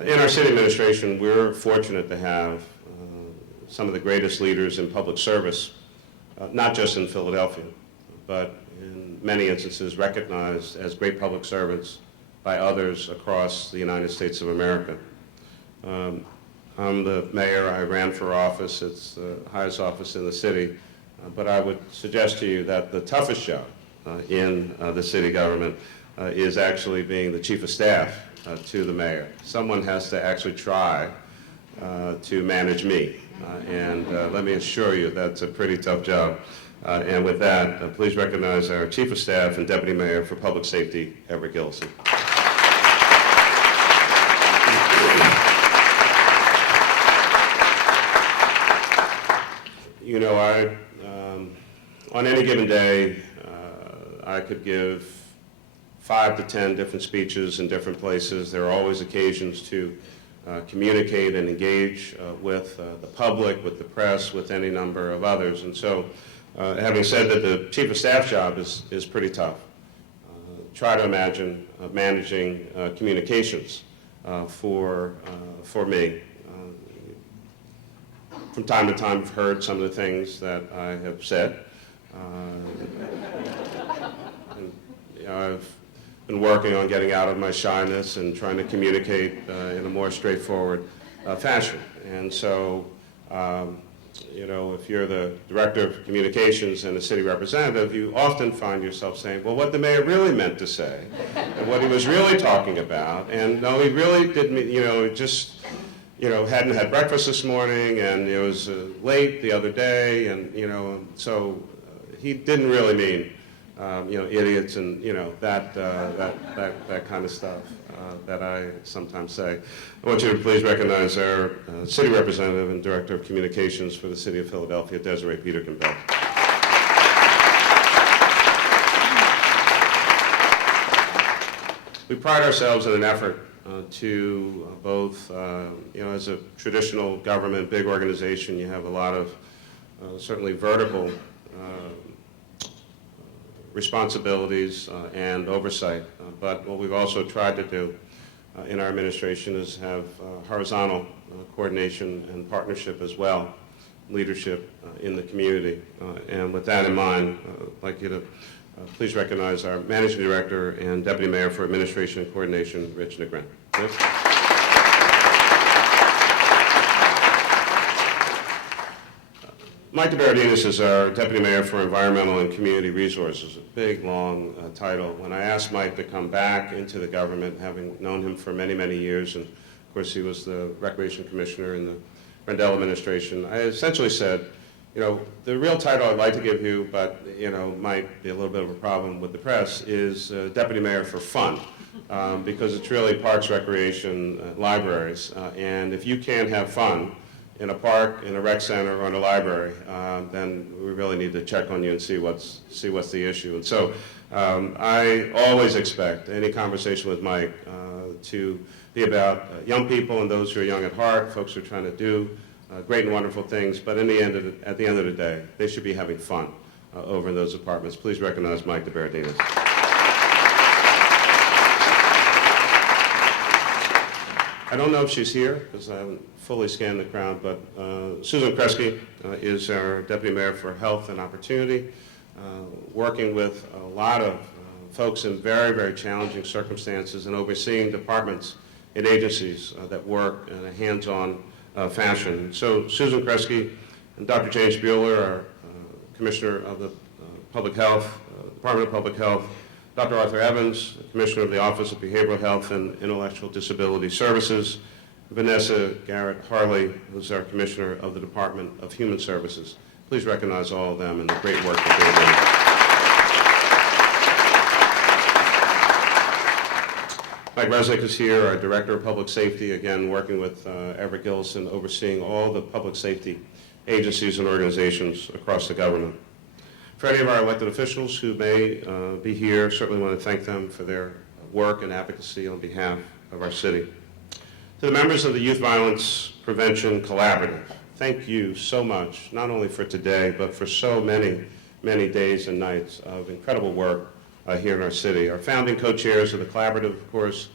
In our city administration, we're fortunate to have some of the greatest leaders in public service, not just in Philadelphia, but in many instances recognized as great public servants by others across the United States of America. I'm the mayor. I ran for office. It's the highest office in the city. But I would suggest to you that the toughest job in the city government is actually being the chief of staff to the mayor. Someone has to actually try to manage me. And let me assure you that's a pretty tough job. And with that, please recognize our chief of staff and deputy mayor for public safety, Everett Gillison. You know, on any given day, I could give 5 to 10 different speeches in different places. There are always occasions to communicate and engage with the public, with the press, with any number of others. And so, having said that, the chief of staff job is pretty tough. Try to imagine managing communications for me. From time to time, I've heard some of the things that I have said. I've been working on getting out of my shyness and trying to communicate in a more straightforward fashion. And so, you know, if you're the director of communications and a city representative, you often find yourself saying, well, what the mayor really meant to say and what he was really talking about. And no, he really didn't, you know, just, you know, hadn't had breakfast this morning, and it was late the other day, and, you know, so he didn't really mean, you know, idiots and, you know, that kind of stuff that I sometimes say. I want you to please recognize our city representative and director of communications for the city of Philadelphia, Desiree Peterkin-Bell. We pride ourselves in an effort to both, you know, as a traditional government, big organization, you have a lot of certainly vertical responsibilities and oversight. But what we've also tried to do in our administration is have horizontal coordination and partnership as well, leadership in the community. And with that in mind, I'd like you to please recognize our Managing Director and Deputy Mayor for Administration and Coordination, Rich Negrin. Rich? Mike DeBerardinis is our Deputy Mayor for Environmental and Community Resources, a big, long title. When I asked Mike to come back into the government, having known him for many, many years, and of course he was the Recreation Commissioner in the Rendell administration, I essentially said, you know, the real title I'd like to give you, but, you know, might be a little bit of a problem with the press, is Deputy Mayor for Fun, because it's really parks, recreation, libraries, and if you can't have fun in a park, in a rec center, or in a library, then we really need to check on you and see what's the issue. And so I always expect any conversation with Mike to be about young people and those who are young at heart, folks who are trying to do great and wonderful things, but at the end of the day, they should be having fun over in those departments. Please recognize Mike DeBerardinis. I don't know if she's here because I haven't fully scanned the crowd, but Susan Kresge is our Deputy Mayor for Health and Opportunity, working with a lot of folks in very, very challenging circumstances and overseeing departments and agencies that work in a hands-on fashion. So Susan Kresge and Dr. James Bueller, our Commissioner of the Public Health, Department of Public Health, Dr. Arthur Evans, Commissioner of the Office of Behavioral Health and Intellectual Disability Services, Vanessa Garrett-Harley, who's our Commissioner of the Department of Human Services. Please recognize all of them and the great work that they're doing. Mike Resnick is here, our Director of Public Safety, again working with Everett Gillison, overseeing all the public safety agencies and organizations across the government. For any of our elected officials who may be here, certainly want to thank them for their work and advocacy on behalf of our city. To the members of the Youth Violence Prevention Collaborative, thank you so much, not only for today, but for so many, many days and nights of incredible work here in our city. Our founding co-chairs of the collaborative, of course,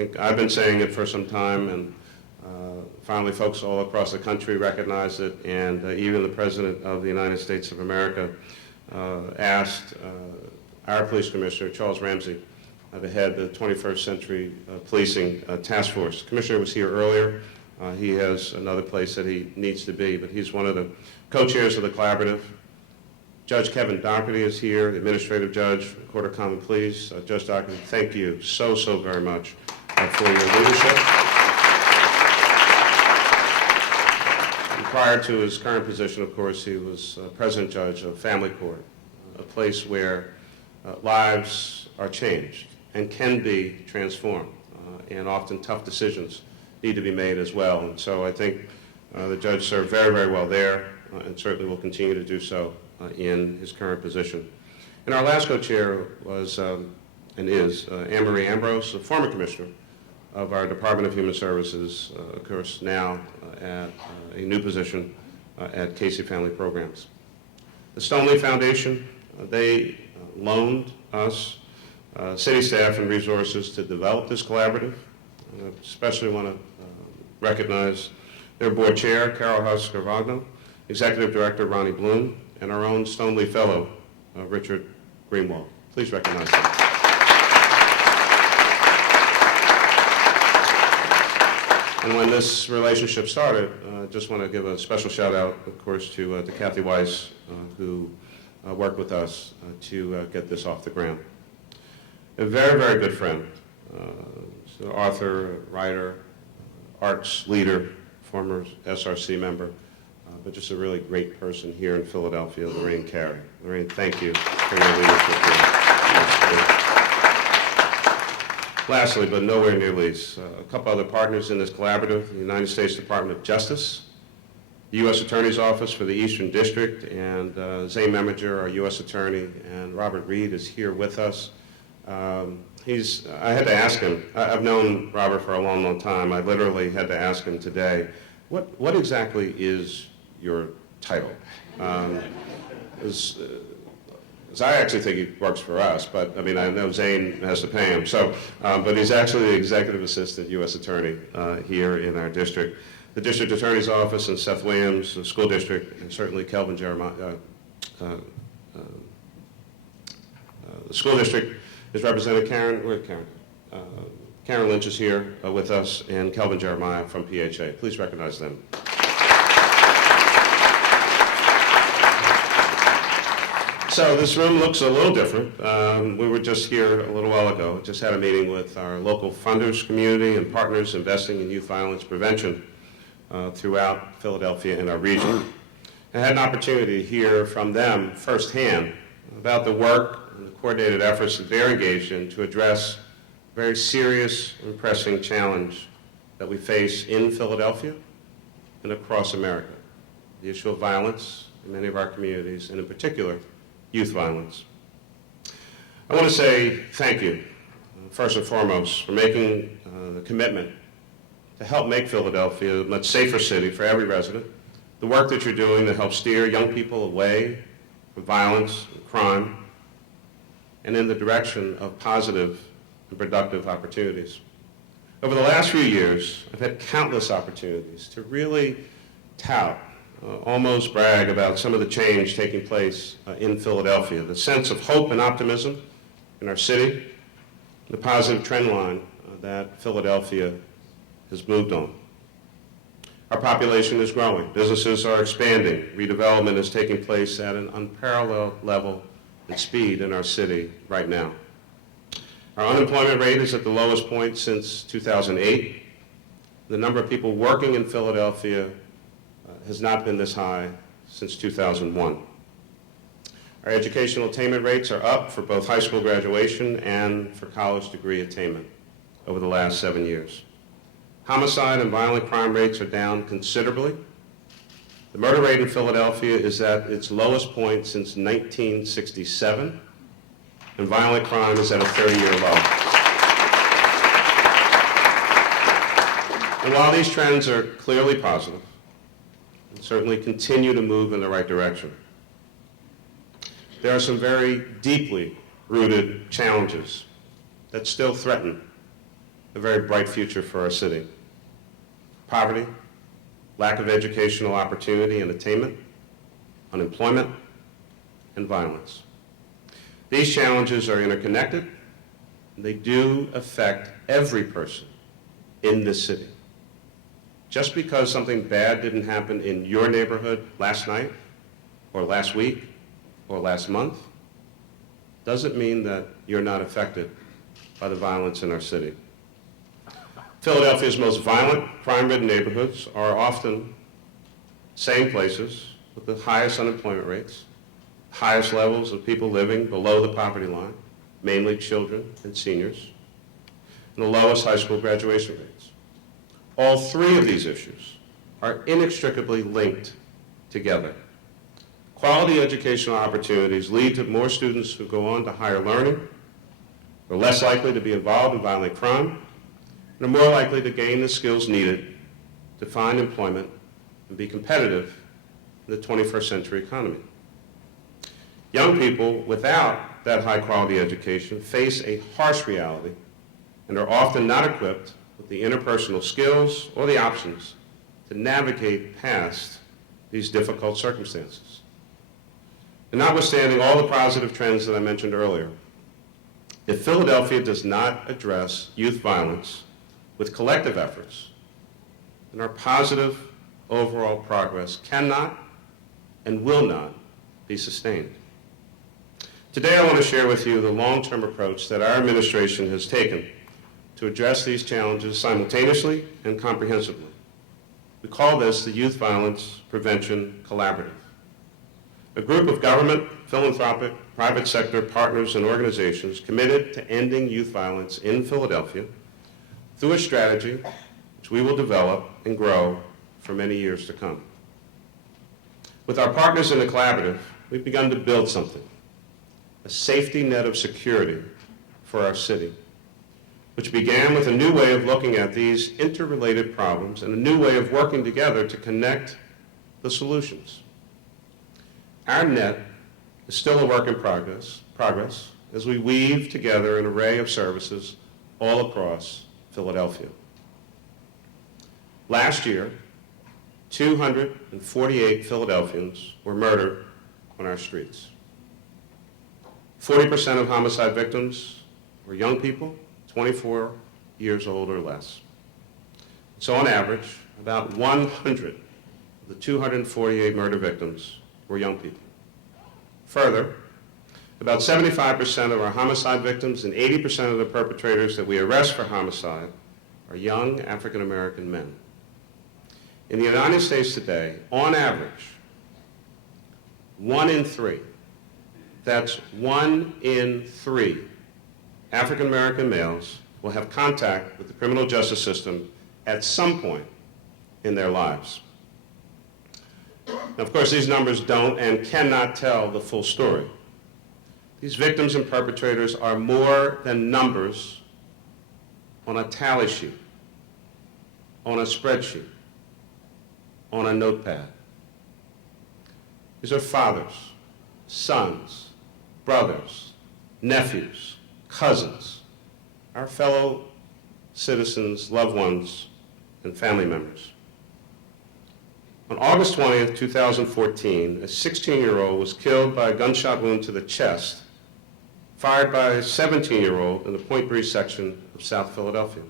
think I've been saying it for some time, and finally folks all across the country recognize it, and even the President of the United States of America asked our police commissioner, Charles Ramsey, to head the 21st Century Policing Task Force. The commissioner was here earlier. He has another place that he needs to be, but he's one of the co-chairs of the collaborative. Judge Kevin Doherty is here, the administrative judge, Court of Common Pleas. Judge Doherty, thank you so very much for your leadership. And prior to his current position, of course, he was president judge of Family Court, a place where lives are changed and can be transformed, and often tough decisions need to be made as well. And so I think the judge served very well there, and certainly will continue to do so in his current position. And our last co-chair was and is Anne Marie Ambrose, a former commissioner of our Department of Human Services, of course now at a new position at Casey Family Programs. The Stoneleigh Foundation, they loaned us city staff and resources to develop this collaborative. I especially want to recognize their board chair, Carol Husker-Wagner, executive director, Ronnie Bloom, and our own Stoneleigh fellow, Richard Greenwald. Please recognize them. And when this relationship started, I just want to give a special shout out, of course, to Kathy Weiss, who worked with us to get this off the ground. A very good friend, author, writer, arts leader, former SRC member, but just a really great person here in Philadelphia, Lorraine Carey. Lorraine, thank you for your leadership here. Lastly, but nowhere near least, a couple other partners in this collaborative, the United States Department of Justice, the U.S. Attorney's Office for the Eastern District, and Zane Meminger, our U.S. Attorney, and Robert Reed is here with us. I had to ask him, I've known Robert for a long time. I literally had to ask him today, what exactly is your title? As I actually think he works for us, but I mean, I know Zane has to pay him. So, but he's actually the Executive Assistant U.S. Attorney here in our district. The District Attorney's Office and Seth Williams, the School District, and certainly Kelvin Jeremiah, the School District is represented. Karen Lynch is here with us, and Kelvin Jeremiah from PHA. Please recognize them. So this room looks a little different. We were just here a little while ago. Just had a meeting with our local funders community and partners investing in youth violence prevention throughout Philadelphia and our region. I had an opportunity to hear from them firsthand about the work and the coordinated efforts that they're engaged in to address a very serious and pressing challenge that we face in Philadelphia and across America, the issue of violence in many of our communities, and in particular, youth violence. I want to say thank you, first and foremost, for making the commitment to help make Philadelphia a much safer city for every resident, the work that you're doing to help steer young people away from violence and crime, and in the direction of positive and productive opportunities. Over the last few years, I've had countless opportunities to really tout, almost brag about some of the change taking place in Philadelphia, the sense of hope and optimism in our city, the positive trend line that Philadelphia has moved on. Our population is growing, businesses are expanding, redevelopment is taking place at an unparalleled level and speed in our city right now. Our unemployment rate is at the lowest point since 2008. The number of people working in Philadelphia has not been this high since 2001. Our educational attainment rates are up for both high school graduation and for college degree attainment over the last 7 years. Homicide and violent crime rates are down considerably. The murder rate in Philadelphia is at its lowest point since 1967, and violent crime is at a 30-year low. And while these trends are clearly positive, and certainly continue to move in the right direction, there are some very deeply rooted challenges that still threaten a very bright future for our city. Poverty, lack of educational opportunity and attainment, unemployment, and violence. These challenges are interconnected, and they do affect every person in this city. Just because something bad didn't happen in your neighborhood last night, or last week, or last month, doesn't mean that you're not affected by the violence in our city. Philadelphia's most violent, crime-ridden neighborhoods are often same places with the highest unemployment rates, highest levels of people living below the poverty line, mainly children and seniors, and the lowest high school graduation rates. All three of these issues are inextricably linked together. Quality educational opportunities lead to more students who go on to higher learning, are less likely to be involved in violent crime, and are more likely to gain the skills needed to find employment and be competitive in the 21st century economy. Young people without that high-quality education face a harsh reality and are often not equipped with the interpersonal skills or the options to navigate past these difficult circumstances. And notwithstanding all the positive trends that I mentioned earlier, if Philadelphia does not address youth violence with collective efforts, then our positive overall progress cannot and will not be sustained. Today I want to share with you the long-term approach that our administration has taken to address these challenges simultaneously and comprehensively. We call this the Youth Violence Prevention Collaborative, a group of government, philanthropic, private sector partners and organizations committed to ending youth violence in Philadelphia through a strategy which we will develop and grow for many years to come. With our partners in the collaborative, we've begun to build something, a safety net of security for our city, which began with a new way of looking at these interrelated problems and a new way of working together to connect the solutions. Our net is still a work in progress as we weave together an array of services all across Philadelphia. Last year, 248 Philadelphians were murdered on our streets. 40% of homicide victims were young people, 24 years old or less. So on average, about 100 of the 248 murder victims were young people. Further, about 75% of our homicide victims and 80% of the perpetrators that we arrest for homicide are young African American men. In the United States today, on average, 1 in 3, that's 1 in 3 African American males will have contact with the criminal justice system at some point in their lives. Now, of course, these numbers don't and cannot tell the full story. These victims and perpetrators are more than numbers on a tally sheet, on a spreadsheet, on a notepad. These are fathers, sons, brothers, nephews, cousins, our fellow citizens, loved ones, and family members. On August 20th, 2014, a 16-year-old was killed by a gunshot wound to the chest fired by a 17-year-old in the Point Breeze section of South Philadelphia.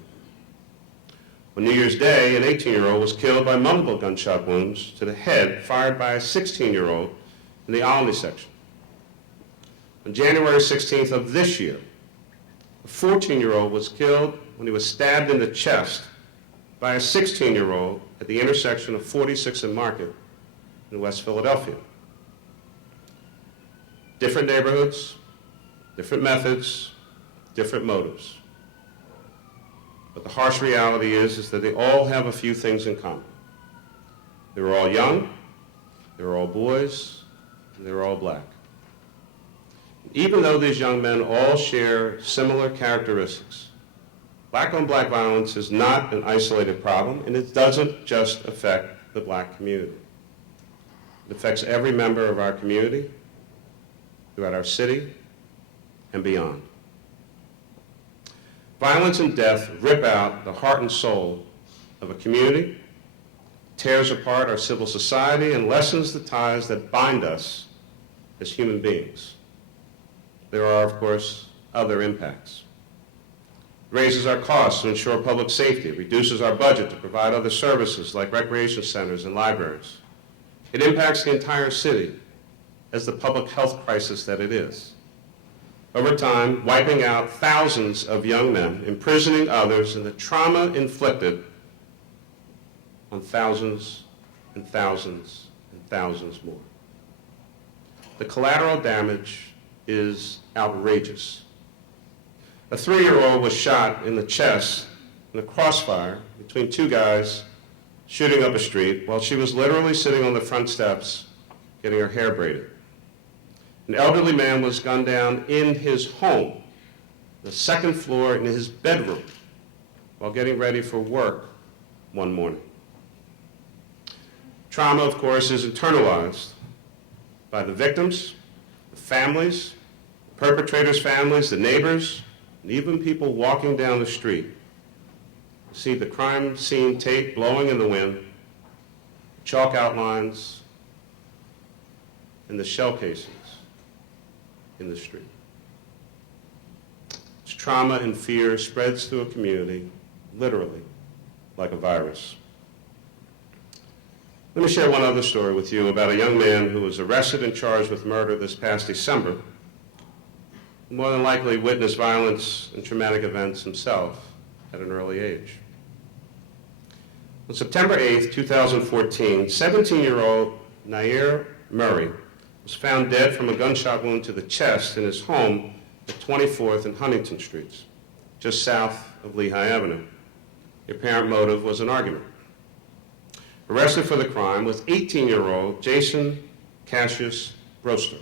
On New Year's Day, an 18-year-old was killed by multiple gunshot wounds to the head fired by a 16-year-old in the Olney section. On January 16th of this year, a 14-year-old was killed when he was stabbed in the chest by a 16-year-old at the intersection of 46th and Market in West Philadelphia. Different neighborhoods, different methods, different motives. But the harsh reality is that they all have a few things in common. They were all young, they were all boys, and they were all black. Even though these young men all share similar characteristics, black-on-black violence is not an isolated problem, and it doesn't just affect the black community. It affects every member of our community, throughout our city, and beyond. Violence and death rip out the heart and soul of a community, tears apart our civil society, and lessens the ties that bind us as human beings. There are, of course, other impacts. It raises our costs to ensure public safety, reduces our budget to provide other services like recreation centers and libraries. It impacts the entire city as the public health crisis that it is. Over time, wiping out thousands of young men, imprisoning others, and the trauma inflicted on thousands and thousands and thousands more. The collateral damage is outrageous. A 3-year-old was shot in the chest in a crossfire between two guys shooting up a street while she was literally sitting on the front steps getting her hair braided. An elderly man was gunned down in his home, the second floor in his bedroom, while getting ready for work one morning. Trauma, of course, is internalized by the victims, the families, the perpetrators' families, the neighbors, and even people walking down the street. You see the crime scene tape blowing in the wind, chalk outlines, and the shell casings in the street. This trauma and fear spreads through a community, literally, like a virus. Let me share one other story with you about a young man who was arrested and charged with murder this past December. More than likely witnessed violence and traumatic events himself at an early age. On September 8th, 2014, 17-year-old Nair Murray was found dead from a gunshot wound to the chest in his home at 24th and Huntington Streets, just south of Lehigh Avenue. The apparent motive was an argument. Arrested for the crime was 18-year-old Jason Cassius Broster,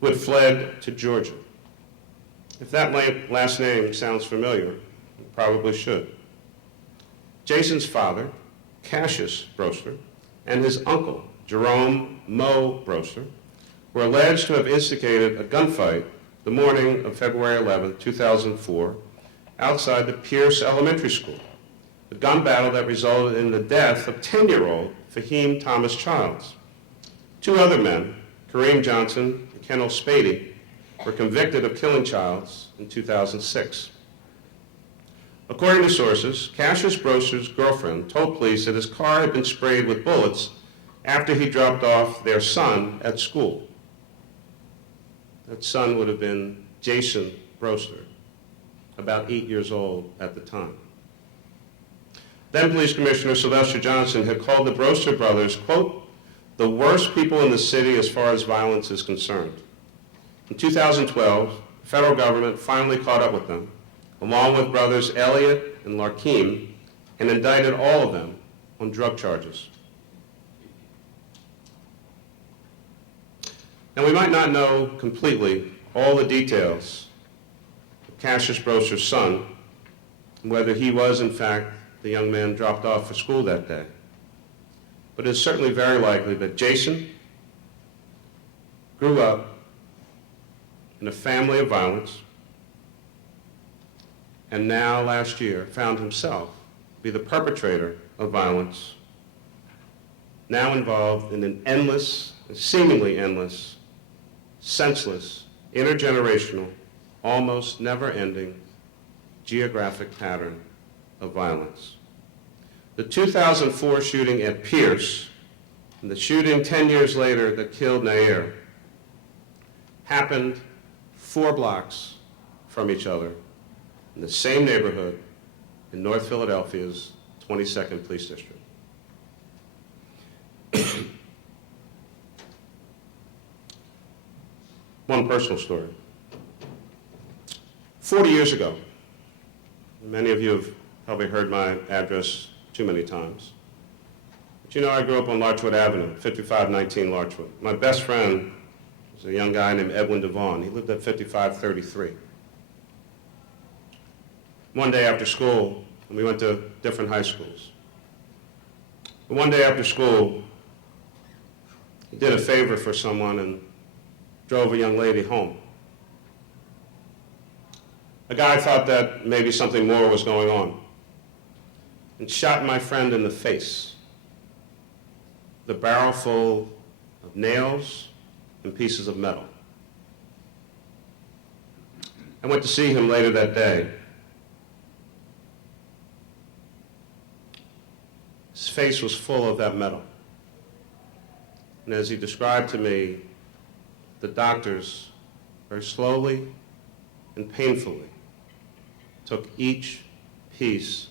who had fled to Georgia. If that last name sounds familiar, it probably should. Jason's father, Cassius Broster, and his uncle, Jerome Mo Broster, were alleged to have instigated a gunfight the morning of February 11, 2004, outside the Pierce Elementary School, a gun battle that resulted in the death of 10-year-old Fahim Thomas Childs. Two other men, Kareem Johnson and Kendall Spady, were convicted of killing Childs in 2006. According to sources, Cassius Broster's girlfriend told police that his car had been sprayed with bullets after he dropped off their son at school. That son would have been Jason Broster, about 8 years old at the time. Then Police Commissioner Sylvester Johnson had called the Broster brothers, quote, the worst people in the city as far as violence is concerned. In 2012, the federal government finally caught up with them, along with brothers Elliot and Larkeem, and indicted all of them on drug charges. Now, we might not know completely all the details of Cassius Broster's son, and whether he was, in fact, the young man dropped off for school that day. But it is certainly very likely that Jason grew up in a family of violence, and now, last year, found himself to be the perpetrator of violence, now involved in an endless, seemingly endless, senseless, intergenerational, almost never-ending geographic pattern of violence. The 2004 shooting at Pierce and the shooting 10 years later that killed Nair happened 4 blocks from each other in the same neighborhood in North Philadelphia's 22nd Police District. One personal story. 40 years ago, many of you have probably heard my address too many times. But you know, I grew up on Larchwood Avenue, 5519 Larchwood. My best friend was a young guy named Edwin Devon. He lived at 5533. One day after school, and we went to different high schools. But one day after school, he did a favor for someone and drove a young lady home. a guy thought that maybe something more was going on and shot my friend in the face, the barrel full of nails and pieces of metal. I went to see him later that day. His face was full of that metal. And as he described to me, the doctors very slowly and painfully took each piece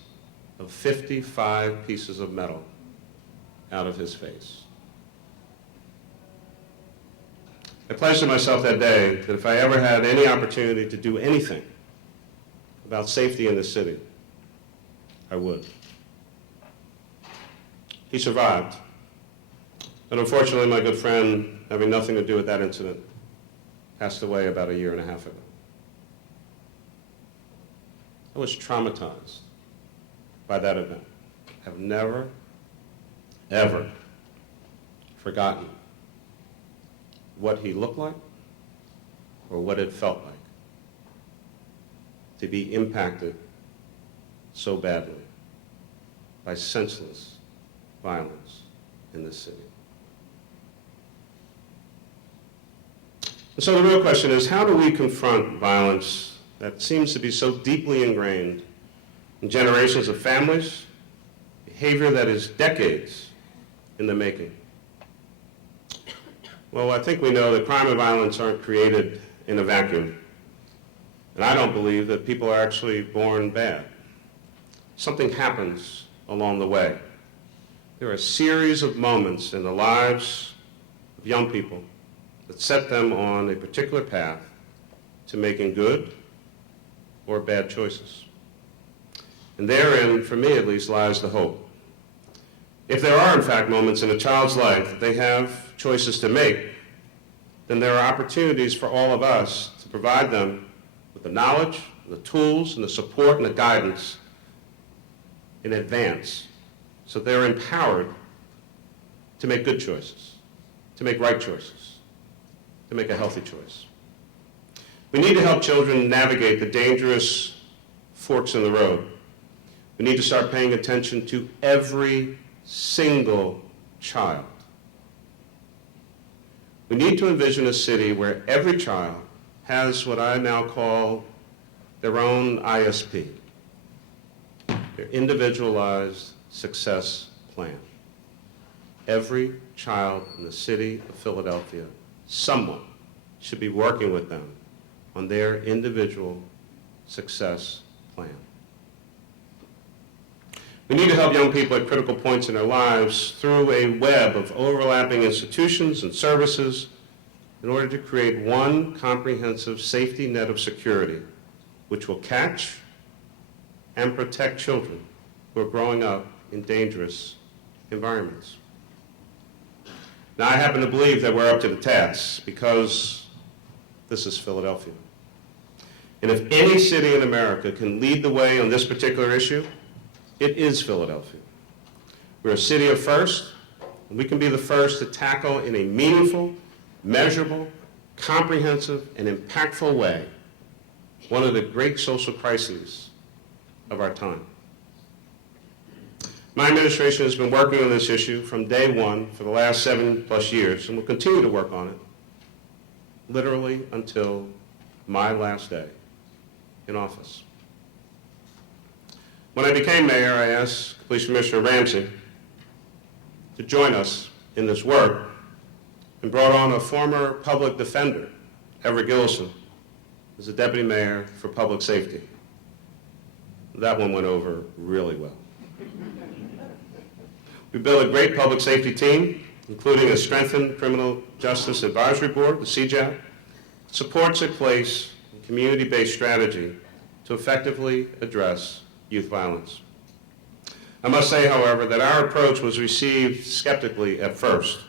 of 55 pieces of metal out of his face. I pledged to myself that day that if I ever had any opportunity to do anything about safety in this city, I would. He survived. And unfortunately, my good friend, having nothing to do with that incident, passed away about 1.5 years ago. I was traumatized by that event. I have never, ever forgotten what he looked like or what it felt like to be impacted so badly by senseless violence in this city. And so the real question is, how do we confront violence that seems to be so deeply ingrained in generations of families, behavior that is decades in the making? Well, I think we know that crime and violence aren't created in a vacuum. And I don't believe that people are actually born bad. Something happens along the way. There are a series of moments in the lives of young people that set them on a particular path to making good or bad choices. And therein, for me at least, lies the hope. If there are, in fact, moments in a child's life that they have choices to make, then there are opportunities for all of us to provide them with the knowledge, the tools, and the support and the guidance in advance so they're empowered to make good choices, to make right choices, to make a healthy choice. We need to help children navigate the dangerous forks in the road. We need to start paying attention to every single child. We need to envision a city where every child has what I now call their own ISP, their individualized success plan. Every child in the city of Philadelphia, someone should be working with them on their individual success plan. We need to help young people at critical points in their lives through a web of overlapping institutions and services in order to create one comprehensive safety net of security which will catch and protect children who are growing up in dangerous environments. Now, I happen to believe that we're up to the task because this is Philadelphia. And if any city in America can lead the way on this particular issue, it is Philadelphia. We're a city of first, and we can be the first to tackle in a meaningful, measurable, comprehensive, and impactful way one of the great social crises of our time. My administration has been working on this issue from day one for the last 7+ years, and will continue to work on it literally until my last day in office. When I became mayor, I asked Police Commissioner Ramsey to join us in this work and brought on a former public defender, Everett Gillison, as a deputy mayor for public safety. That one went over really well. We built a great public safety team, including a strengthened Criminal Justice Advisory Board, the CJAD, supports a place and community-based strategy to effectively address youth violence. I must say, however, that our approach was received skeptically at first.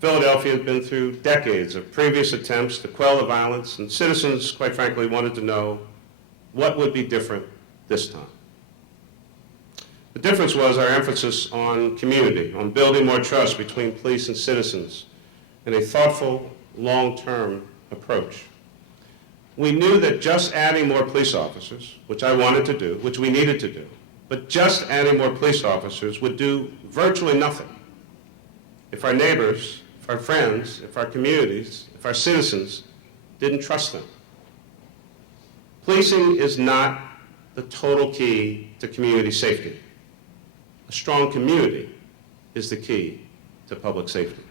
Philadelphia had been through decades of previous attempts to quell the violence, and citizens, quite frankly, wanted to know what would be different this time. The difference was our emphasis on community, on building more trust between police and citizens, and a thoughtful, long-term approach. We knew that just adding more police officers, which I wanted to do, which we needed to do, but just adding more police officers would do virtually nothing if our neighbors, if our friends, if our communities, if our citizens didn't trust them. Policing is not the total key to community safety. A strong community is the key to public safety.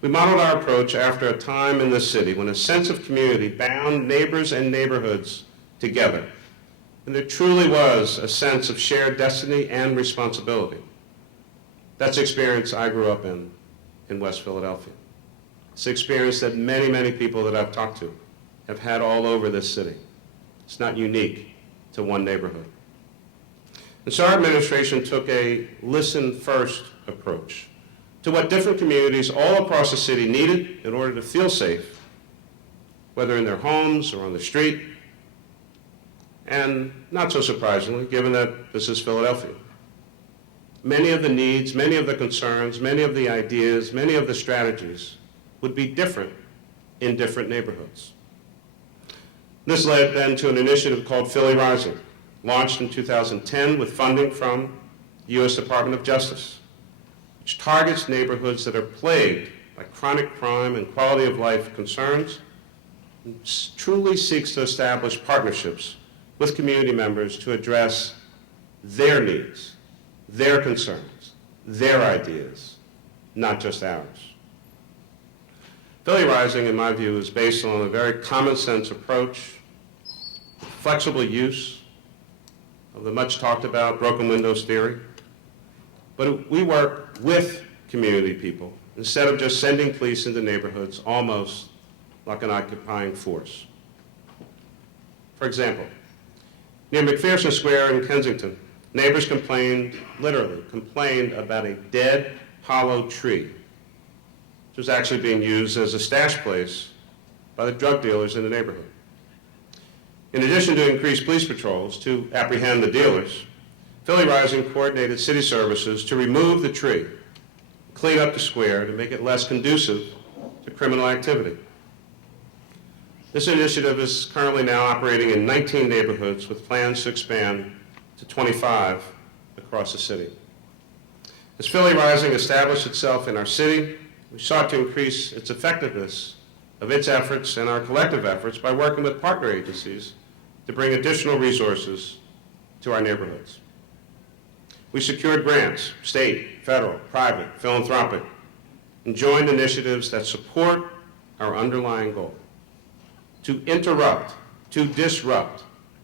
We modeled our approach after a time in this city when a sense of community bound neighbors and neighborhoods together, and there truly was a sense of shared destiny and responsibility. That's the experience I grew up in West Philadelphia. It's an experience that many, many people that I've talked to have had all over this city. It's not unique to one neighborhood. And so our administration took a listen-first approach to what different communities all across the city needed in order to feel safe, whether in their homes or on the street, and not so surprisingly, given that this is Philadelphia. Many of the needs, many of the concerns, many of the ideas, many of the strategies would be different in different neighborhoods. This led then to an initiative called Philly Rising, launched in 2010 with funding from the U.S. Department of Justice, which targets neighborhoods that are plagued by chronic crime and quality of life concerns, and truly seeks to establish partnerships with community members to address their needs, their concerns, their ideas, not just ours. Philly Rising, in my view, is based on a very common sense approach, flexible use of the much talked about broken windows theory. But we work with community people instead of just sending police into neighborhoods almost like an occupying force. For example, near McPherson Square in Kensington, neighbors literally complained about a dead, hollow tree, which was actually being used as a stash place by the drug dealers in the neighborhood. In addition to increased police patrols to apprehend the dealers, Philly Rising coordinated city services to remove the tree, clean up the square to make it less conducive to criminal activity. This initiative is currently now operating in 19 neighborhoods with plans to expand to 25 across the city. As Philly Rising established itself in our city, we sought to increase its effectiveness of its efforts and our collective efforts by working with partner agencies to bring additional resources to our neighborhoods. We secured grants, state, federal, private, philanthropic, and joined initiatives that support our underlying goal: to disrupt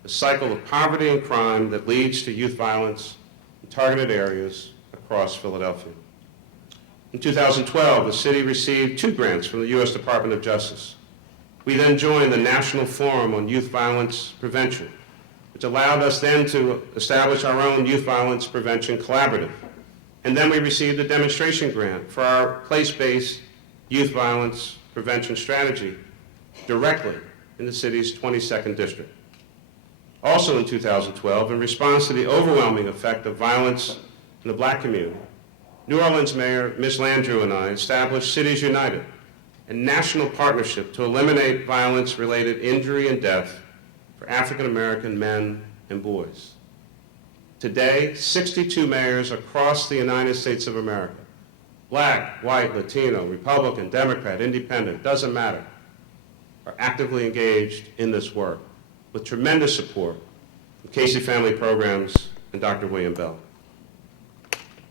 the cycle of poverty and crime that leads to youth violence in targeted areas across Philadelphia. In 2012, the city received 2 grants from the U.S. Department of Justice. We then joined the National Forum on Youth Violence Prevention, which allowed us then to establish our own Youth Violence Prevention Collaborative. And then we received a demonstration grant for our place-based youth violence prevention strategy directly in the city's 22nd district. Also in 2012, in response to the overwhelming effect of violence in the Black community, New Orleans Mayor Ms. Landrieu and I established Cities United, a national partnership to eliminate violence-related injury and death for African American men and boys. Today, 62 mayors across the United States of America, Black, white, Latino, Republican, Democrat, Independent, doesn't matter, are actively engaged in this work with tremendous support from Casey Family Programs and Dr. William Bell.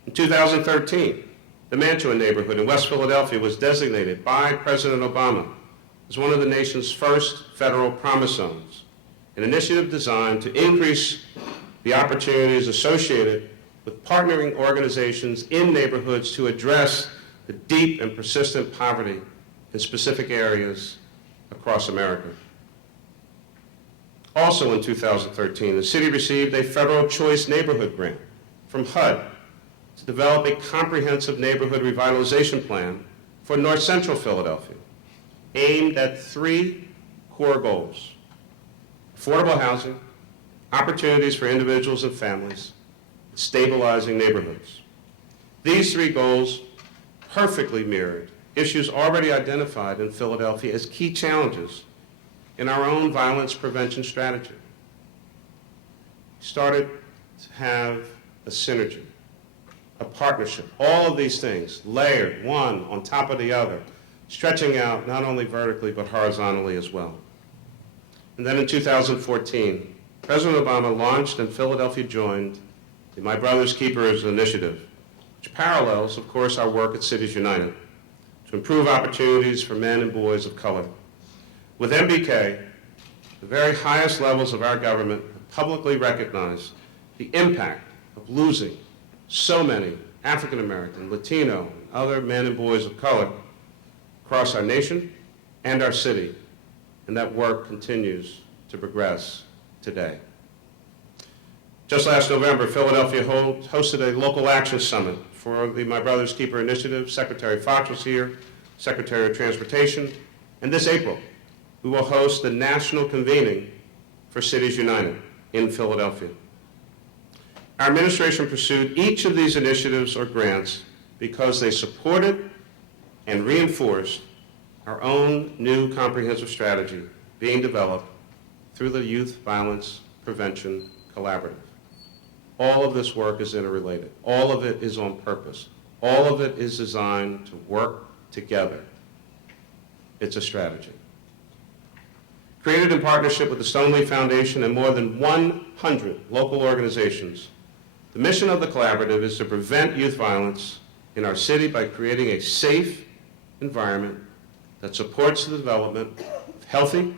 In 2013, the Mantua neighborhood in West Philadelphia was designated by President Obama as one of the nation's first federal promise zones, an initiative designed to increase the opportunities associated with partnering organizations in neighborhoods to address the deep and persistent poverty in specific areas across America. Also in 2013, the city received a Federal Choice Neighborhood Grant from HUD to develop a comprehensive neighborhood revitalization plan for North Central Philadelphia, aimed at 3 core goals: affordable housing, opportunities for individuals and families, stabilizing neighborhoods. These 3 goals perfectly mirrored issues already identified in Philadelphia as key challenges in our own violence prevention strategy. We started to have a synergy, a partnership, all of these things layered one on top of the other, stretching out not only vertically but horizontally as well. And then in 2014, President Obama launched and Philadelphia joined the My Brother's Keepers initiative, which parallels, of course, our work at Cities United to improve opportunities for men and boys of color. With MBK, the very highest levels of our government have publicly recognized the impact of losing so many African American, Latino, and other men and boys of color across our nation and our city, and that work continues to progress today. Just last November, Philadelphia hosted a local action summit for the My Brother's Keeper initiative. Secretary Fox was here, Secretary of Transportation, and this April, we will host the national convening for Cities United in Philadelphia. Our administration pursued each of these initiatives or grants because they supported and reinforced our own new comprehensive strategy being developed through the Youth Violence Prevention Collaborative. All of this work is interrelated. All of it is on purpose. All of it is designed to work together. It's a strategy. Created in partnership with the Stoneleaf Foundation and more than 100 local organizations, the mission of the collaborative is to prevent youth violence in our city by creating a safe environment that supports the development of healthy,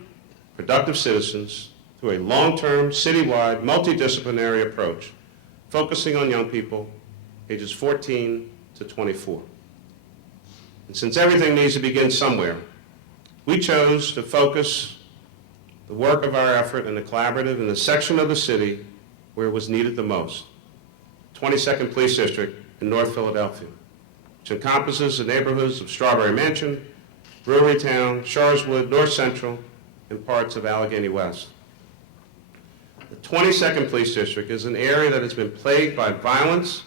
productive citizens through a long-term, citywide, multidisciplinary approach, focusing on young people ages 14 to 24. And since everything needs to begin somewhere, we chose to focus the work of our effort in the collaborative in the section of the city where it was needed the most, 22nd Police District in North Philadelphia, which encompasses the neighborhoods of Strawberry Mansion, Brewery Town, Sharswood, North Central, and parts of Allegheny West. The 22nd Police District is an area that has been plagued by violence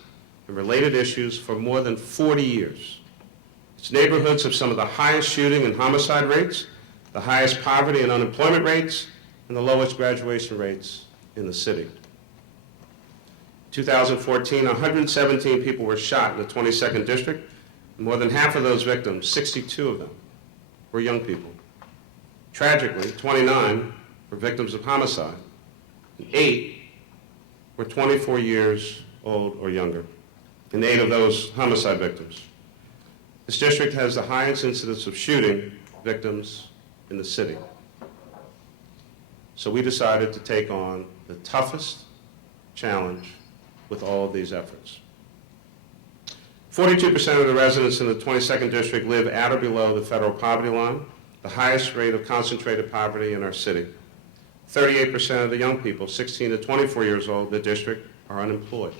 and related issues for more than 40 years. Its neighborhoods have some of the highest shooting and homicide rates, the highest poverty and unemployment rates, and the lowest graduation rates in the city. In 2014, 117 people were shot in the 22nd District, and more than half of those victims, 62 of them, were young people. Tragically, 29 were victims of homicide, and 8 were 24 years old or younger, and 8 of those homicide victims. This district has the highest incidence of shooting victims in the city. So we decided to take on the toughest challenge with all of these efforts. 42% of the residents in the 22nd District live at or below the federal poverty line, the highest rate of concentrated poverty in our city. 38% of the young people, 16 to 24 years old, in the district are unemployed.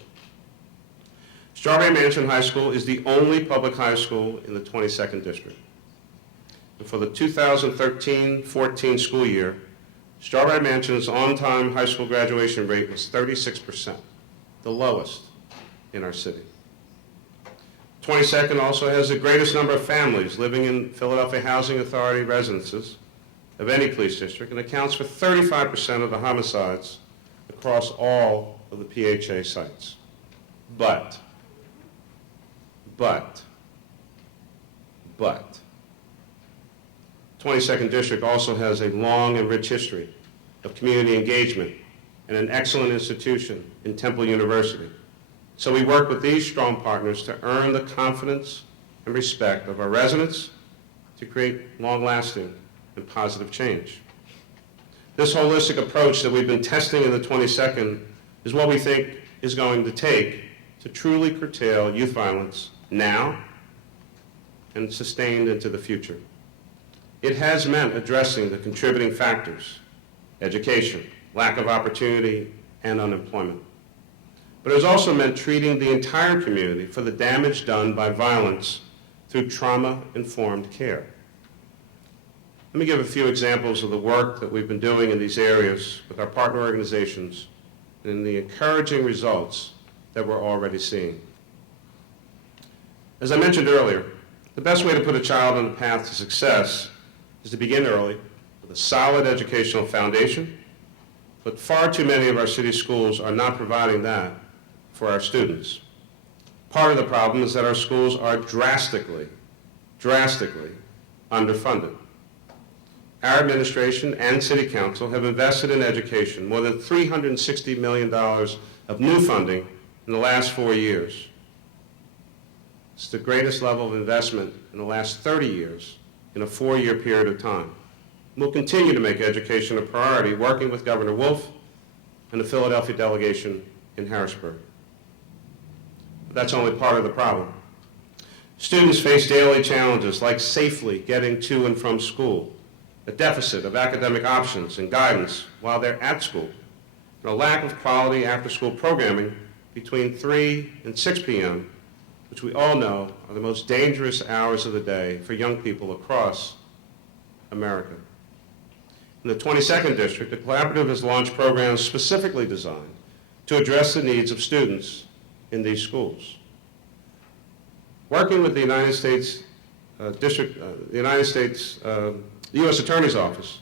Strawberry Mansion High School is the only public high school in the 22nd District. And for the 2013-14 school year, Strawberry Mansion's on-time high school graduation rate was 36%, the lowest in our city. 22nd also has the greatest number of families living in Philadelphia Housing Authority residences of any police district and accounts for 35% of the homicides across all of the PHA sites. But, 22nd District also has a long and rich history of community engagement and an excellent institution in Temple University. So we work with these strong partners to earn the confidence and respect of our residents to create long-lasting and positive change. This holistic approach that we've been testing in the 22nd is what we think is going to take to truly curtail youth violence now and sustained into the future. It has meant addressing the contributing factors, education, lack of opportunity, and unemployment. But it has also meant treating the entire community for the damage done by violence through trauma-informed care. Let me give a few examples of the work that we've been doing in these areas with our partner organizations and the encouraging results that we're already seeing. As I mentioned earlier, the best way to put a child on the path to success is to begin early with a solid educational foundation, but far too many of our city schools are not providing that for our students. Part of the problem is that our schools are drastically underfunded. Our administration and City Council have invested in education more than $360 million of new funding in the last 4 years. It's the greatest level of investment in the last 30 years in a 4-year period of time. We'll continue to make education a priority, working with Governor Wolf and the Philadelphia delegation in Harrisburg. But that's only part of the problem. Students face daily challenges like safely getting to and from school, a deficit of academic options and guidance while they're at school, and a lack of quality after-school programming between 3 and 6 p.m., which we all know are the most dangerous hours of the day for young people across America. In the 22nd District, the Collaborative has launched programs specifically designed to address the needs of students in these schools. Working with the United States U.S. Attorney's Office,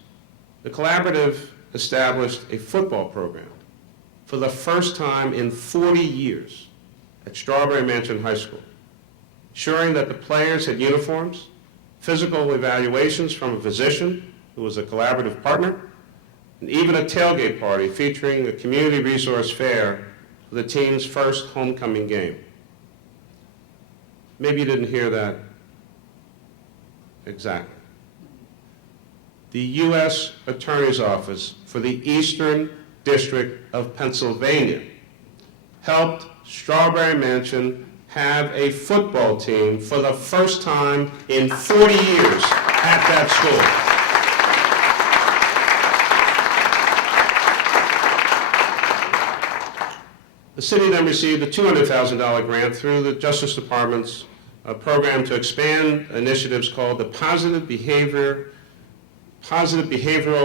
the Collaborative established a football program for the first time in 40 years at Strawberry Mansion High School, ensuring that the players had uniforms, physical evaluations from a physician who was a Collaborative partner, and even a tailgate party featuring a community resource fair for the team's first homecoming game. Maybe you didn't hear that exactly. The U.S. Attorney's Office for the Eastern District of Pennsylvania helped Strawberry Mansion have a football team for the first time in 40 years at that school. The city then received a $200,000 grant through the Justice Department's program to expand initiatives called the Positive Behavioral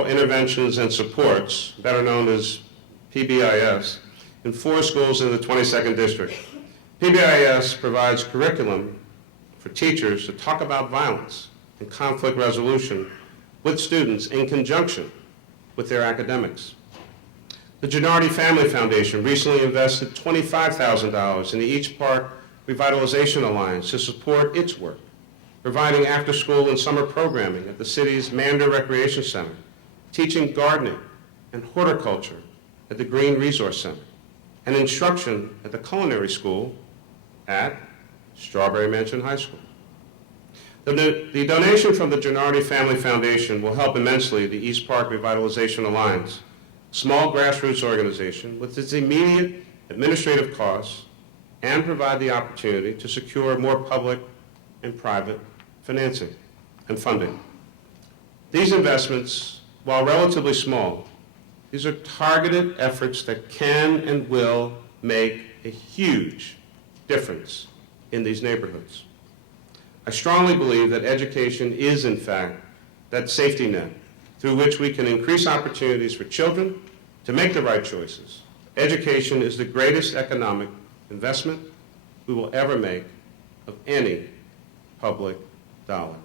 Interventions and Supports, better known as PBIS, in 4 schools in the 22nd District. PBIS provides curriculum for teachers to talk about violence and conflict resolution with students in conjunction with their academics. The Gennardi Family Foundation recently invested $25,000 in the Each Park Revitalization Alliance to support its work, providing after-school and summer programming at the city's Mander Recreation Center, teaching gardening and horticulture at the Green Resource Center, and instruction at the culinary school at Strawberry Mansion High School. The donation from the Gennardi Family Foundation will help immensely the East Park Revitalization Alliance, a small grassroots organization with its immediate administrative costs, and provide the opportunity to secure more public and private financing and funding. These investments, while relatively small, these are targeted efforts that can and will make a huge difference in these neighborhoods. I strongly believe that education is, in fact, that safety net through which we can increase opportunities for children to make the right choices. Education is the greatest economic investment we will ever make of any public dollar.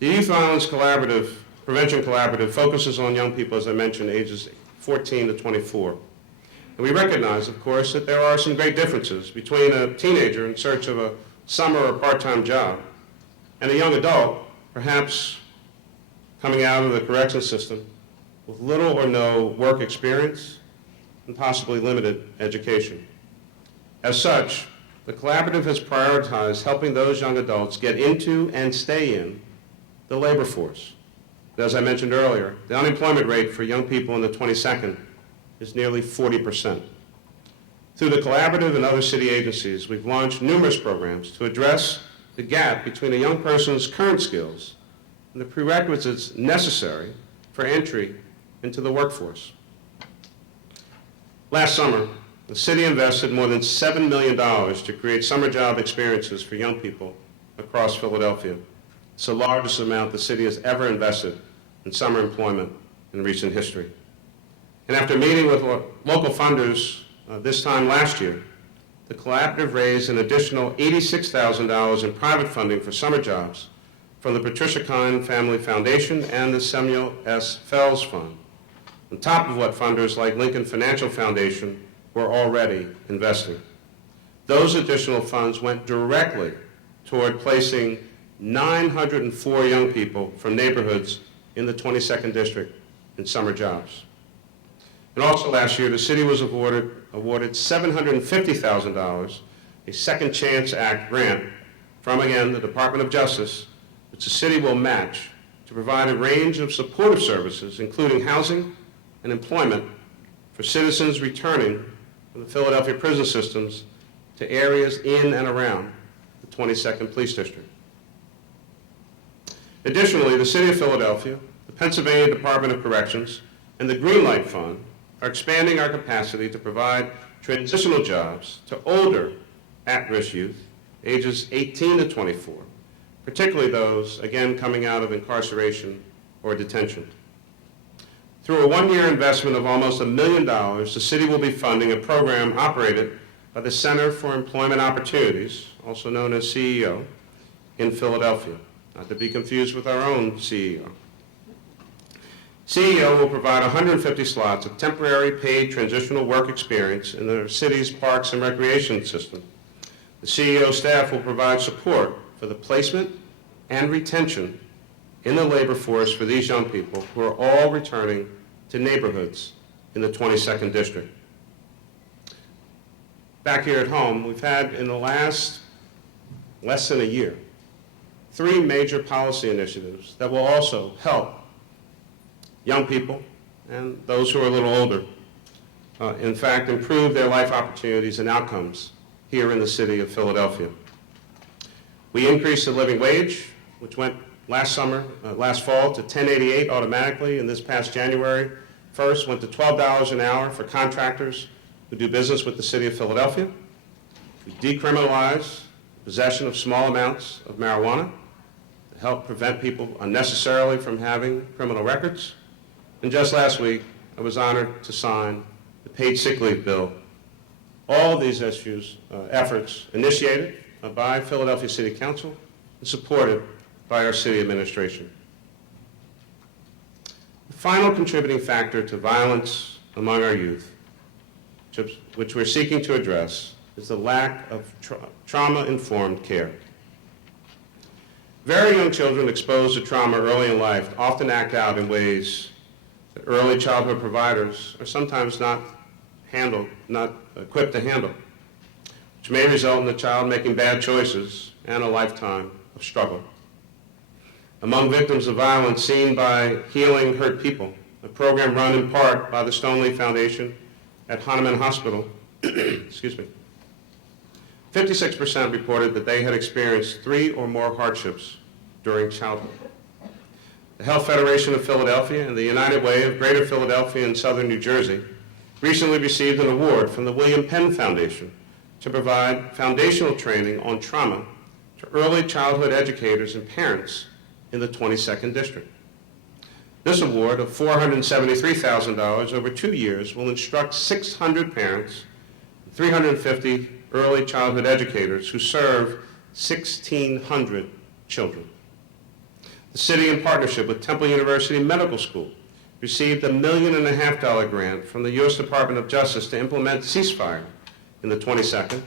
The Youth Violence Prevention Collaborative focuses on young people, as I mentioned, ages 14 to 24. And we recognize, of course, that there are some great differences between a teenager in search of a summer or part-time job and a young adult, perhaps coming out of the corrections system with little or no work experience and possibly limited education. As such, the Collaborative has prioritized helping those young adults get into and stay in the labor force. As I mentioned earlier, the unemployment rate for young people in the 22nd is nearly 40%. Through the Collaborative and other city agencies, we've launched numerous programs to address the gap between a young person's current skills and the prerequisites necessary for entry into the workforce. Last summer, the city invested more than $7 million to create summer job experiences for young people across Philadelphia. It's the largest amount the city has ever invested in summer employment in recent history. And after meeting with local funders this time last year, the Collaborative raised an additional $86,000 in private funding for summer jobs from the Patricia Kahn Family Foundation and the Samuel S. Fells Fund, on top of what funders like Lincoln Financial Foundation were already investing. Those additional funds went directly toward placing 904 young people from neighborhoods in the 22nd District in summer jobs. And also last year, the city was awarded $750,000, a Second Chance Act grant from, again, the Department of Justice, which the city will match to provide a range of supportive services, including housing and employment for citizens returning from the Philadelphia prison systems to areas in and around the 22nd Police District. Additionally, the City of Philadelphia, the Pennsylvania Department of Corrections, and the Greenlight Fund are expanding our capacity to provide transitional jobs to older at-risk youth, ages 18 to 24, particularly those, again, coming out of incarceration or detention. Through a one-year investment of almost $1 million, the city will be funding a program operated by the Center for Employment Opportunities, also known as CEO, in Philadelphia, not to be confused with our own CEO. CEO will provide 150 slots of temporary paid transitional work experience in the city's parks and recreation system. The CEO staff will provide support for the placement and retention in the labor force for these young people who are all returning to neighborhoods in the 22nd District. Back here at home, we've had in the last less than a year 3 major policy initiatives that will also help young people and those who are a little older, in fact, improve their life opportunities and outcomes here in the city of Philadelphia. We increased the living wage, which went last fall to $10.88 automatically, and this past January 1st went to $12 an hour for contractors who do business with the city of Philadelphia. We decriminalized possession of small amounts of marijuana to help prevent people unnecessarily from having criminal records. And just last week, I was honored to sign the paid sick leave bill. All of these efforts initiated by Philadelphia City Council and supported by our city administration. The final contributing factor to violence among our youth, which we're seeking to address, is the lack of trauma-informed care. Very young children exposed to trauma early in life often act out in ways that early childhood providers are sometimes not equipped to handle, which may result in the child making bad choices and a lifetime of struggle. Among victims of violence seen by Healing Hurt People, a program run in part by the Stoneleaf Foundation at Hahnemann Hospital, 56% reported that they had experienced 3 or more hardships during childhood. The Health Federation of Philadelphia and the United Way of Greater Philadelphia and Southern New Jersey recently received an award from the William Penn Foundation to provide foundational training on trauma to early childhood educators and parents in the 22nd District. This award of $473,000 over 2 years will instruct 600 parents, 350 early childhood educators who serve 1,600 children. The city, in partnership with Temple University Medical School, received a $1.5 million grant from the U.S. Department of Justice to implement ceasefire in the 22nd,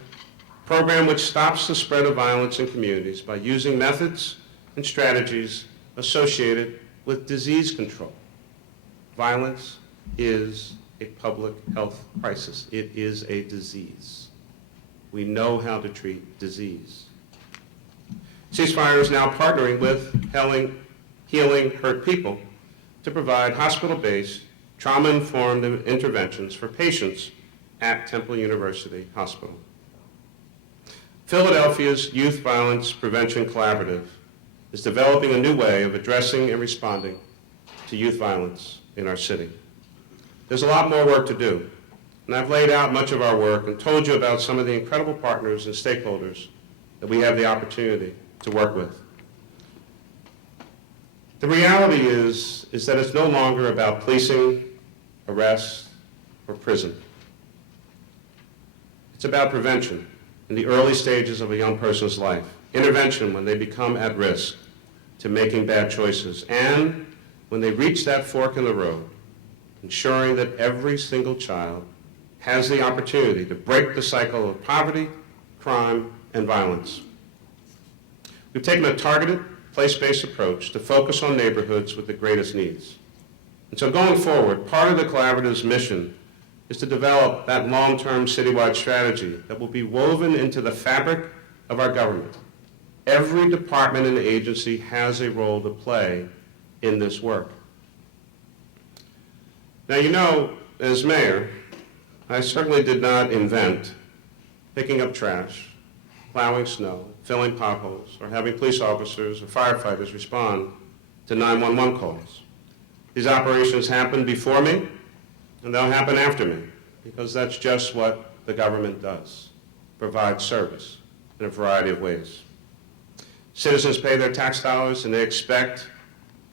program which stops the spread of violence in communities by using methods and strategies associated with disease control. Violence is a public health crisis. It is a disease. We know how to treat disease. Ceasefire is now partnering with Healing Hurt People to provide hospital-based, trauma-informed interventions for patients at Temple University Hospital. Philadelphia's Youth Violence Prevention Collaborative is developing a new way of addressing and responding to youth violence in our city. There's a lot more work to do, and I've laid out much of our work and told you about some of the incredible partners and stakeholders that we have the opportunity to work with. The reality is that it's no longer about policing, arrest, or prison. It's about prevention in the early stages of a young person's life, intervention when they become at risk, to making bad choices, and when they reach that fork in the road, ensuring that every single child has the opportunity to break the cycle of poverty, crime, and violence. We've taken a targeted, place-based approach to focus on neighborhoods with the greatest needs. And so going forward, part of the Collaborative's mission is to develop that long-term citywide strategy that will be woven into the fabric of our government. Every department and agency has a role to play in this work. Now, you know, as mayor, I certainly did not invent picking up trash, plowing snow, filling potholes, or having police officers or firefighters respond to 911 calls. These operations happened before me, and they'll happen after me, because that's just what the government does, provide service in a variety of ways. Citizens pay their tax dollars, and they expect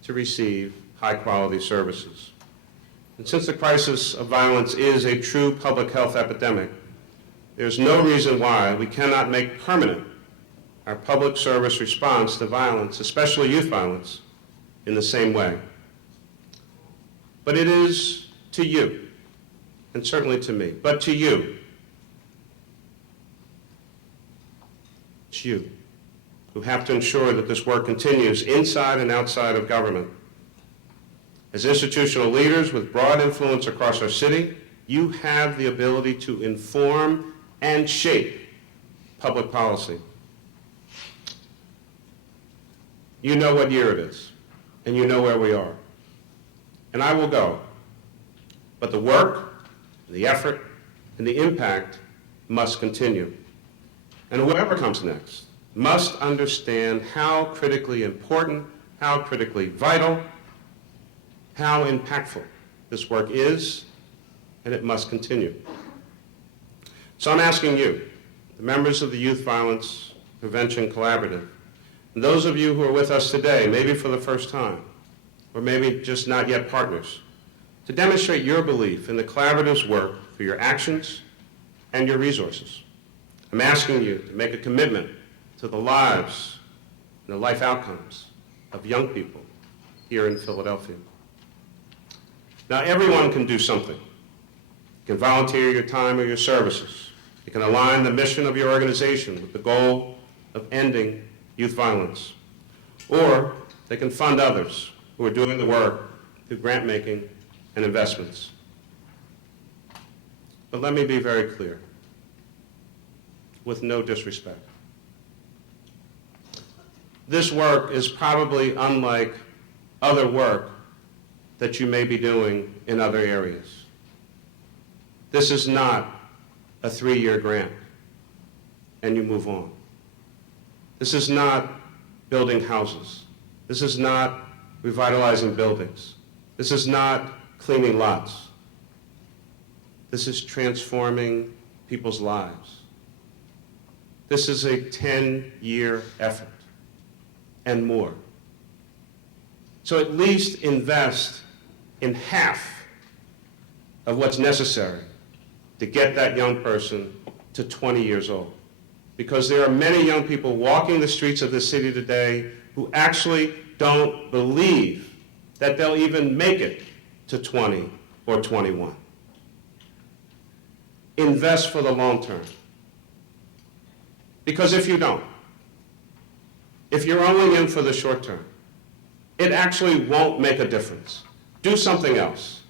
to receive high-quality services. And since the crisis of violence is a true public health epidemic, there's no reason why we cannot make permanent our public service response to violence, especially youth violence, in the same way. But it is to you, and certainly to me, but to you, it's you who have to ensure that this work continues inside and outside of government. As institutional leaders with broad influence across our city, you have the ability to inform and shape public policy. You know what year it is, and you know where we are. And I will go. But the work, the effort, and the impact must continue. And whoever comes next must understand how critically important, how critically vital, how impactful this work is, and it must continue. So I'm asking you, the members of the Youth Violence Prevention Collaborative, and those of you who are with us today, maybe for the first time, or maybe just not yet partners, to demonstrate your belief in the Collaborative's work through your actions and your resources. I'm asking you to make a commitment to the lives and the life outcomes of young people here in Philadelphia. Now, everyone can do something. You can volunteer your time or your services. You can align the mission of your organization with the goal of ending youth violence. Or they can fund others who are doing the work through grant making and investments. But let me be very clear, with no disrespect. This work is probably unlike other work that you may be doing in other areas. This is not a 3-year grant and you move on. This is not building houses. This is not revitalizing buildings. This is not cleaning lots. This is transforming people's lives. This is a 10-year effort and more. So at least invest in half of what's necessary to get that young person to 20 years old. Because there are many young people walking the streets of this city today who actually don't believe that they'll even make it to 20 or 21. Invest for the long term. Because if you don't, if you're only in for the short term, it actually won't make a difference. Do something else.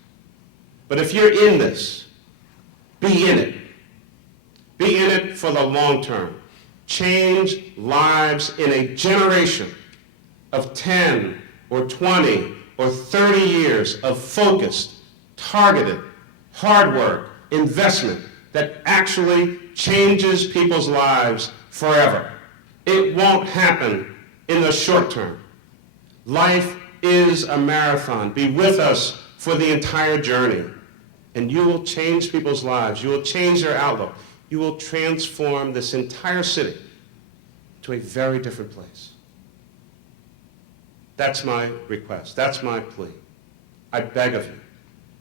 But if you're in this, be in it. Be in it for the long term. Change lives in a generation of 10 or 20 or 30 years of focused, targeted, hard work, investment that actually changes people's lives forever. It won't happen in the short term. Life is a marathon. Be with us for the entire journey, and you will change people's lives. You will change their outlook. You will transform this entire city to a very different place. That's my request. That's my plea. I beg of you,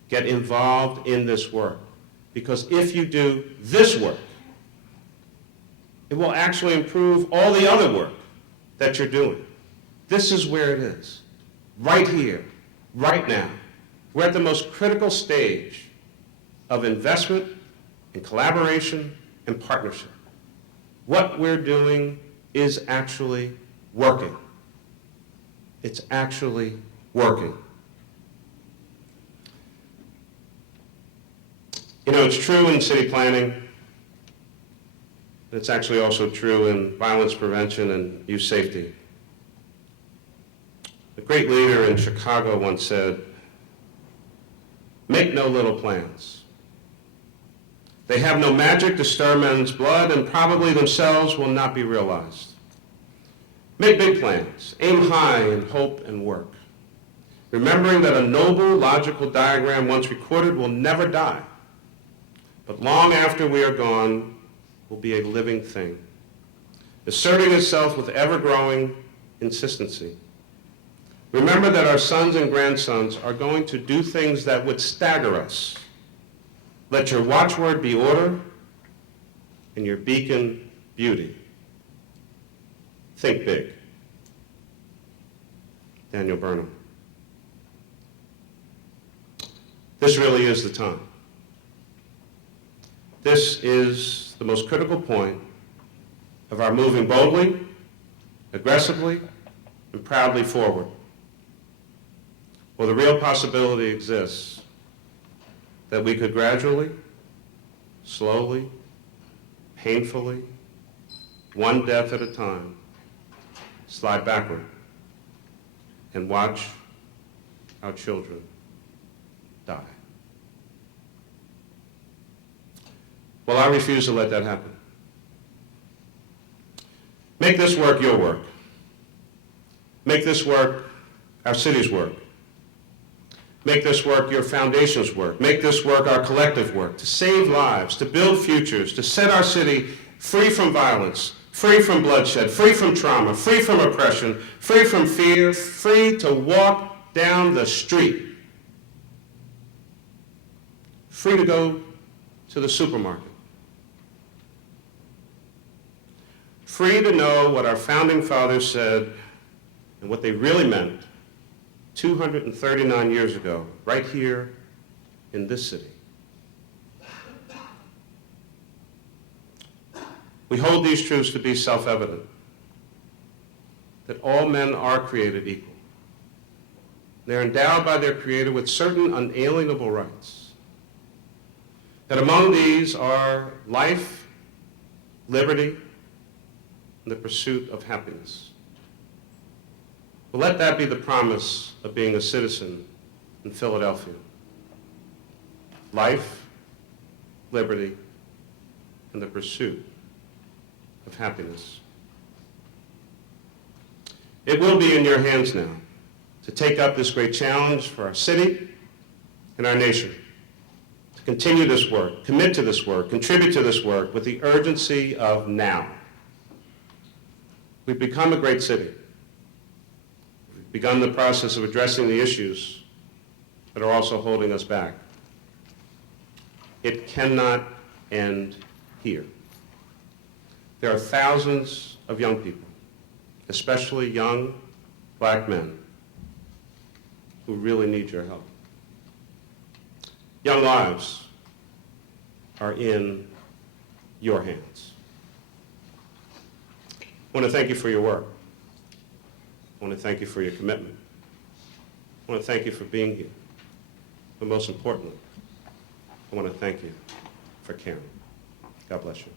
get involved in this work, because if you do this work, it will actually improve all the other work that you're doing. This is where it is, right here, right now. We're at the most critical stage of investment and collaboration and partnership. What we're doing is actually working. It's actually working. You know, it's true in city planning. It's actually also true in violence prevention and youth safety. A great leader in Chicago once said, "Make no little plans. They have no magic to stir men's blood and probably themselves will not be realized. Make big plans, aim high in hope and work, remembering that a noble, logical diagram once recorded will never die, but long after we are gone will be a living thing, asserting itself with ever-growing insistency. Remember that our sons and grandsons are going to do things that would stagger us. Let your watchword be order and your beacon beauty. Think big." Daniel Burnham. This really is the time. This is the most critical point of our moving boldly, aggressively, and proudly forward. Well, the real possibility exists that we could gradually, slowly, painfully, one death at a time, slide backward and watch our children die. Well, I refuse to let that happen. Make this work your work. Make this work our city's work. Make this work your foundation's work. Make this work our collective work, to save lives, to build futures, to set our city free from violence, free from bloodshed, free from trauma, free from oppression, free from fear, free to walk down the street, free to go to the supermarket, free to know what our founding fathers said and what they really meant 239 years ago, right here in this city. We hold these truths to be self-evident, that all men are created equal. They're endowed by their Creator with certain unalienable rights. That among these are life, liberty, and the pursuit of happiness. Well, let that be the promise of being a citizen in Philadelphia. Life, liberty, and the pursuit of happiness. It will be in your hands now to take up this great challenge for our city and our nation, to continue this work, commit to this work, contribute to this work with the urgency of now. We've become a great city. We've begun the process of addressing the issues that are also holding us back. It cannot end here. There are thousands of young people, especially young black men, who really need your help. Young lives are in your hands. I want to thank you for your work. I want to thank you for your commitment. I want to thank you for being here. But most importantly, I want to thank you for caring. God bless you.